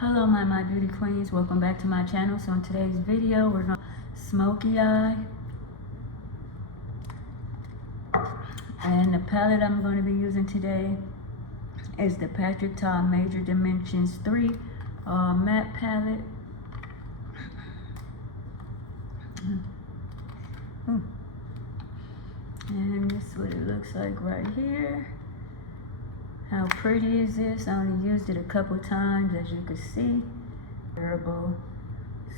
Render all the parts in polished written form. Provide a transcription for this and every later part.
Hello my beauty queens, welcome back to my channel. So in today's video we're going to Smokey eye, and the palette I'm going to be using today is the Patrick Ta Major Dimensions 3 matte palette. And this is what it looks like right here. How pretty is this? I only used it a couple times, as you can see. Durable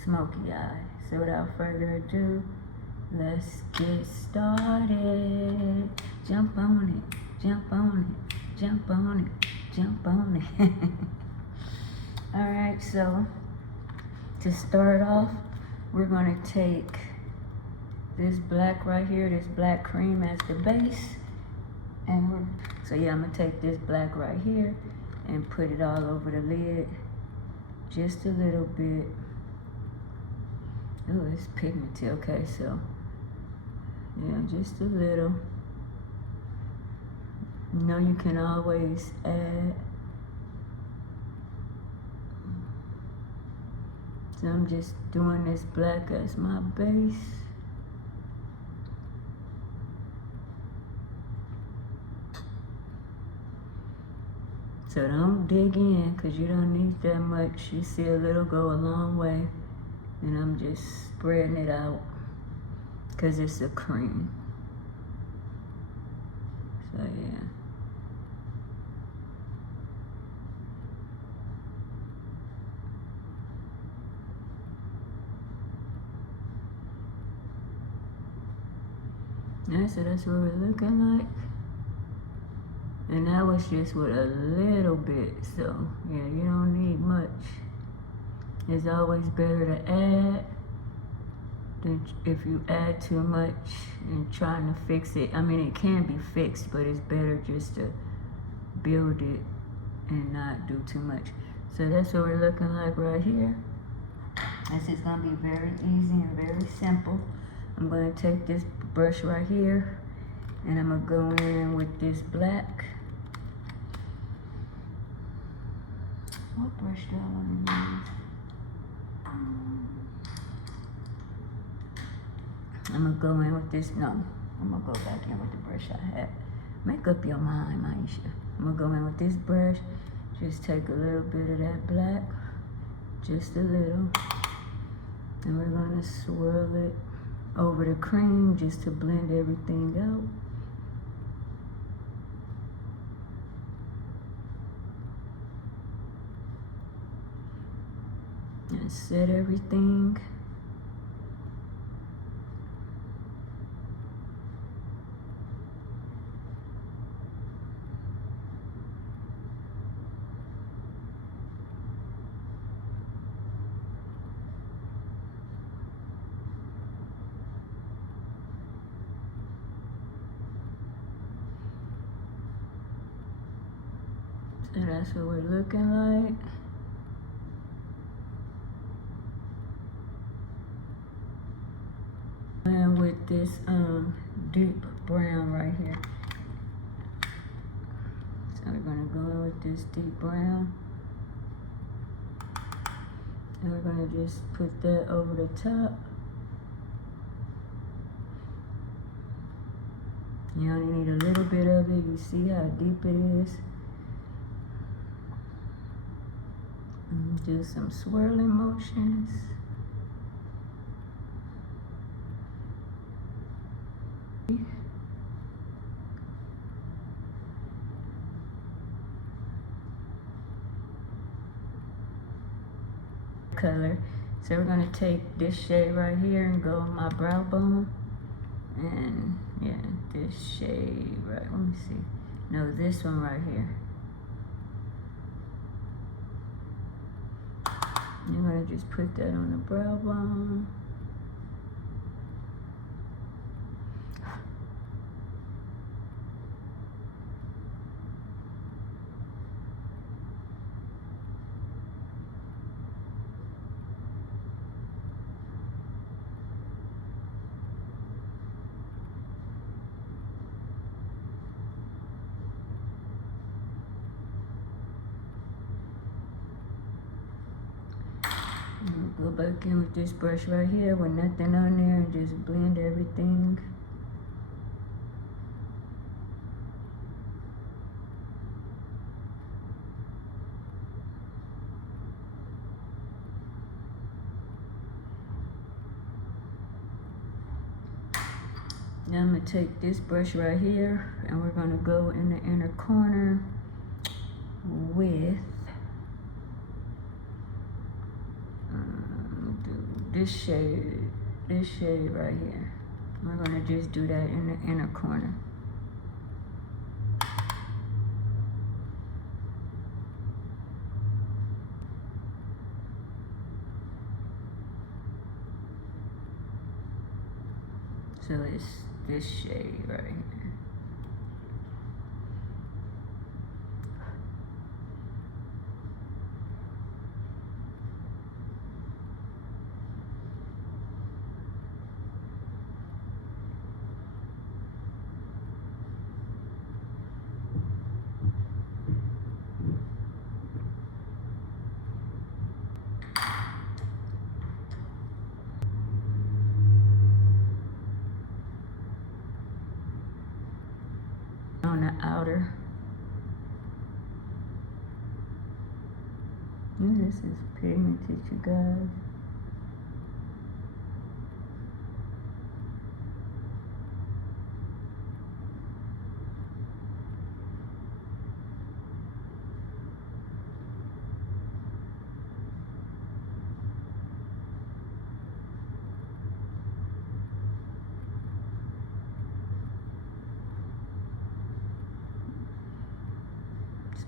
smoky eye. So without further ado, let's get started. Jump on it, jump on it, jump on it, jump on it. Alright, so to start off, we're gonna take this black right here, this black cream as the base. And so yeah, I'm gonna take this black right here and put it all over the lid, just a little bit. Oh, it's pigmented. Okay, so yeah, just a little. You know, you can always add. So I'm just doing this black as my base. So don't dig in, because you don't need that much. You see a little go a long way. And I'm just spreading it out, because it's a cream. So yeah. So that's what we're looking like. And that was just with a little bit, so yeah, you don't need much. It's always better to add than if you add too much and trying to fix it. I mean, it can be fixed, but it's better just to build it and not do too much. So that's what we're looking like right here. This is gonna be very easy and very simple. I'm gonna take this brush right here and I'm gonna go in with this black. What brush do I want to use? I'm gonna go in with this. No, I'm gonna go back in with the brush I had. Make up your mind, Maisha. I'm gonna go in with this brush. Just take a little bit of that black, just a little, and we're gonna swirl it over the cream just to blend everything out. And set everything. So that's what we're looking like. And with this deep brown right here. So we're gonna go in with this deep brown. And we're gonna just put that over the top. You only need a little bit of it. You see how deep it is. And do some swirling motions. Color. So we're gonna take this shade right here and go on my brow bone. And yeah, this shade right, let me see. No, this one right here. You're gonna just put that on the brow bone. Go back in with this brush right here with nothing on there and just blend everything. Now I'm going to take this brush right here and we're going to go in the inner corner with this shade right here. We're going to just do that in the inner corner. So it's this shade right here. On the outer. This is pigmented, you guys.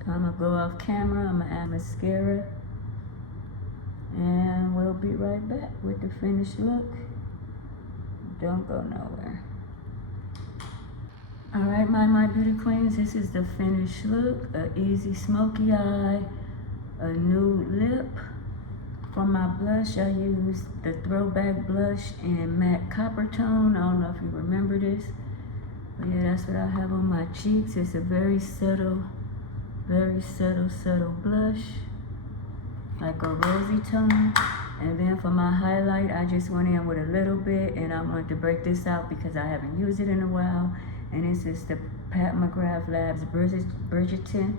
I'm gonna go off camera, I'm gonna add mascara, and we'll be right back with the finished look. Don't go nowhere. Alright, my beauty queens, this is the finished look. An easy smoky eye, a nude lip. For my blush, I used the Throwback Blush in Matte Copper Tone. I don't know if you remember this, but yeah, that's what I have on my cheeks. It's a very subtle blush, like a rosy tone. And then for my highlight, I just went in with a little bit, and I wanted to break this out because I haven't used it in a while. And this is the Pat McGrath Labs Bridgerton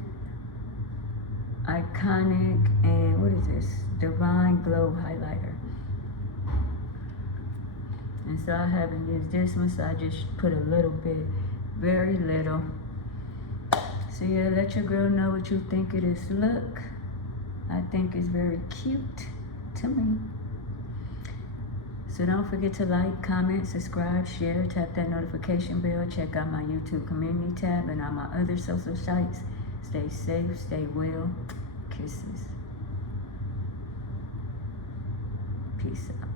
Iconic, and what is this? Divine Glow Highlighter. And so I haven't used this one, so I just put a little bit, very little. So yeah, let your girl know what you think of this look. I think it's very cute to me. So don't forget to like, comment, subscribe, share, tap that notification bell, check out my YouTube community tab and all my other social sites. Stay safe, stay well. Kisses. Peace out.